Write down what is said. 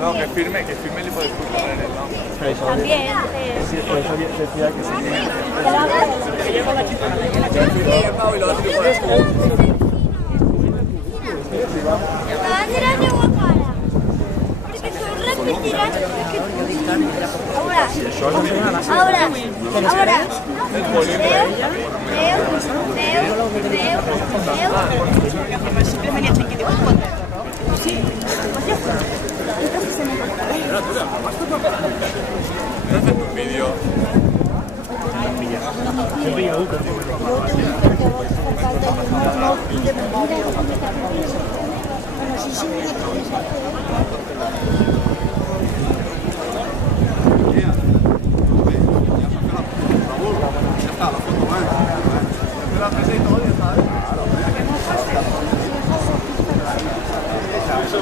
No, que firme el hijo de puta en el nombre. También. Sí, por eso decía que se tiene Ahora. Haces un vídeo. Eso